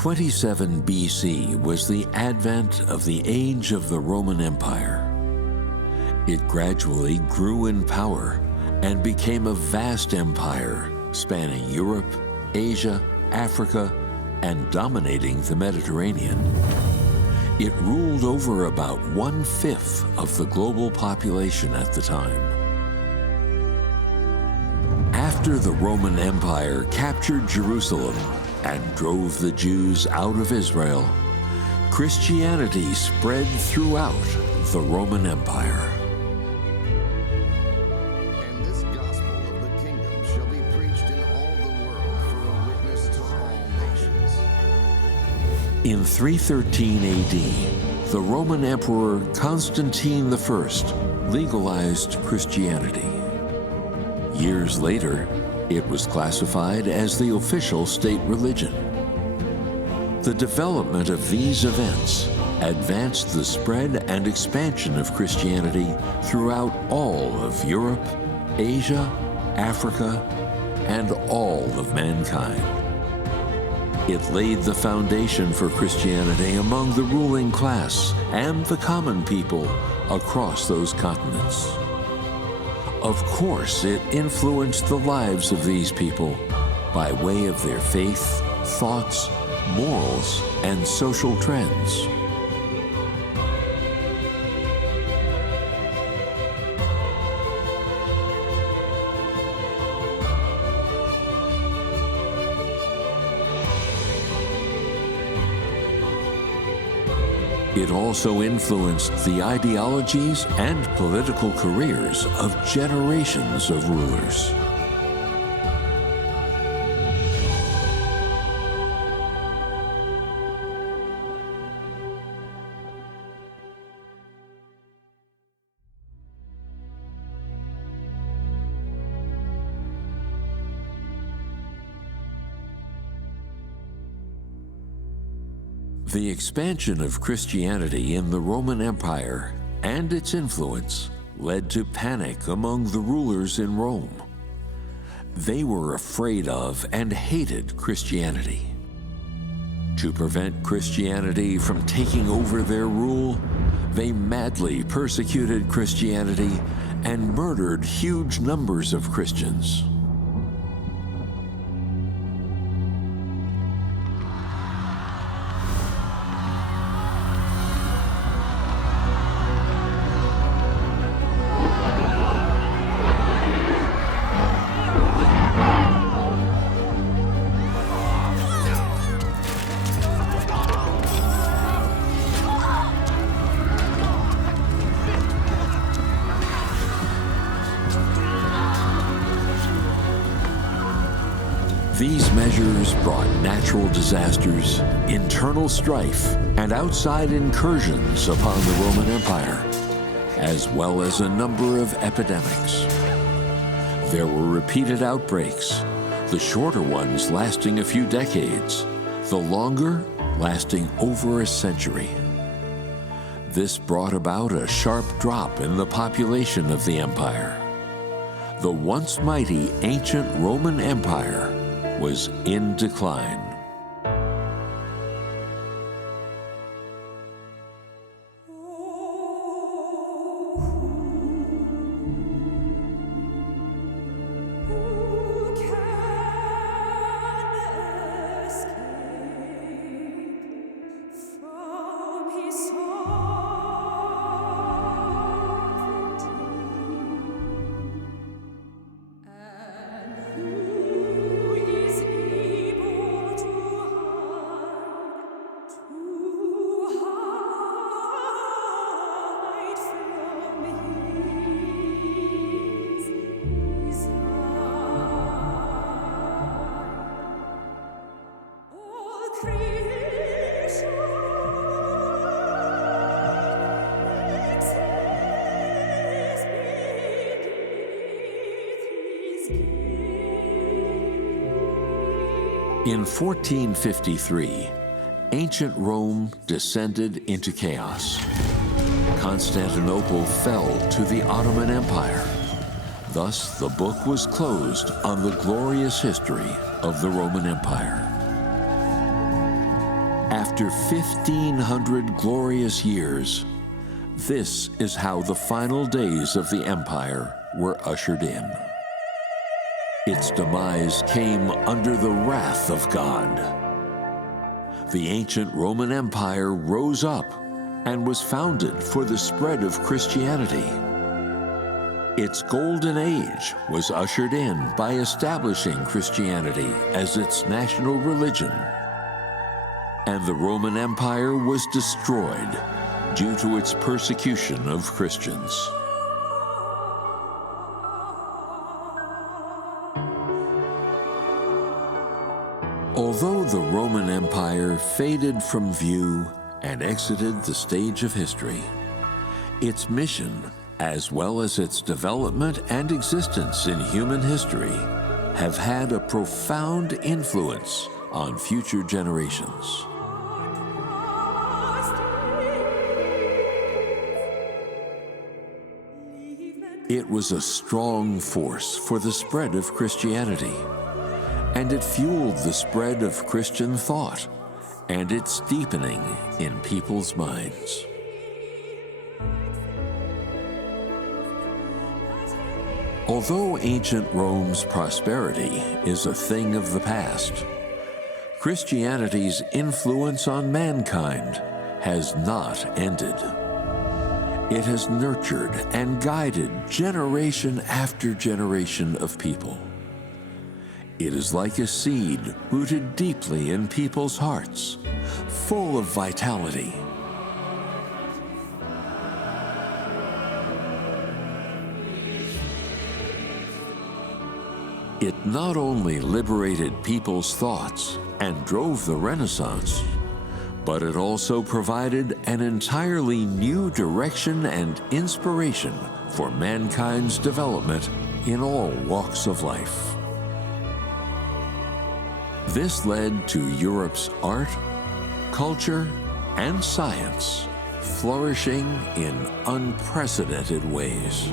27 BC was the advent of the age of the Roman Empire. It gradually grew in power and became a vast empire spanning Europe, Asia, Africa, and dominating the Mediterranean. It ruled over about 1/5 of the global population at the time. After the Roman Empire captured Jerusalem and drove the Jews out of Israel, Christianity spread throughout the Roman Empire. And this gospel of the kingdom shall be preached in all the world for a witness to all nations. In 313 AD, the Roman Emperor Constantine I legalized Christianity. Years later, it was classified as the official state religion. The development of these events advanced the spread and expansion of Christianity throughout all of Europe, Asia, Africa, and all of mankind. It laid the foundation for Christianity among the ruling class and the common people across those continents. Of course, it influenced the lives of these people by way of their faith, thoughts, morals, and social trends. It also influenced the ideologies and political careers of generations of rulers. The expansion of Christianity in the Roman Empire and its influence led to panic among the rulers in Rome. They were afraid of and hated Christianity. To prevent Christianity from taking over their rule, they madly persecuted Christianity and murdered huge numbers of Christians. These measures brought natural disasters, internal strife, and outside incursions upon the Roman Empire, as well as a number of epidemics. There were repeated outbreaks, the shorter ones lasting a few decades, the longer lasting over a century. This brought about a sharp drop in the population of the empire. The once mighty ancient Roman Empire was in decline. In 1453, ancient Rome descended into chaos. Constantinople fell to the Ottoman Empire. Thus, the book was closed on the glorious history of the Roman Empire. After 1,500 glorious years, this is how the final days of the empire were ushered in. Its demise came under the wrath of God. The ancient Roman Empire rose up and was founded for the spread of Christianity. Its golden age was ushered in by establishing Christianity as its national religion. And the Roman Empire was destroyed due to its persecution of Christians. Although the Roman Empire faded from view and exited the stage of history, its mission, as well as its development and existence in human history, have had a profound influence on future generations. It was a strong force for the spread of Christianity, and it fueled the spread of Christian thought and its deepening in people's minds. Although ancient Rome's prosperity is a thing of the past, Christianity's influence on mankind has not ended. It has nurtured and guided generation after generation of people. It is like a seed rooted deeply in people's hearts, full of vitality. It not only liberated people's thoughts and drove the Renaissance, but it also provided an entirely new direction and inspiration for mankind's development in all walks of life. This led to Europe's art, culture, and science flourishing in unprecedented ways.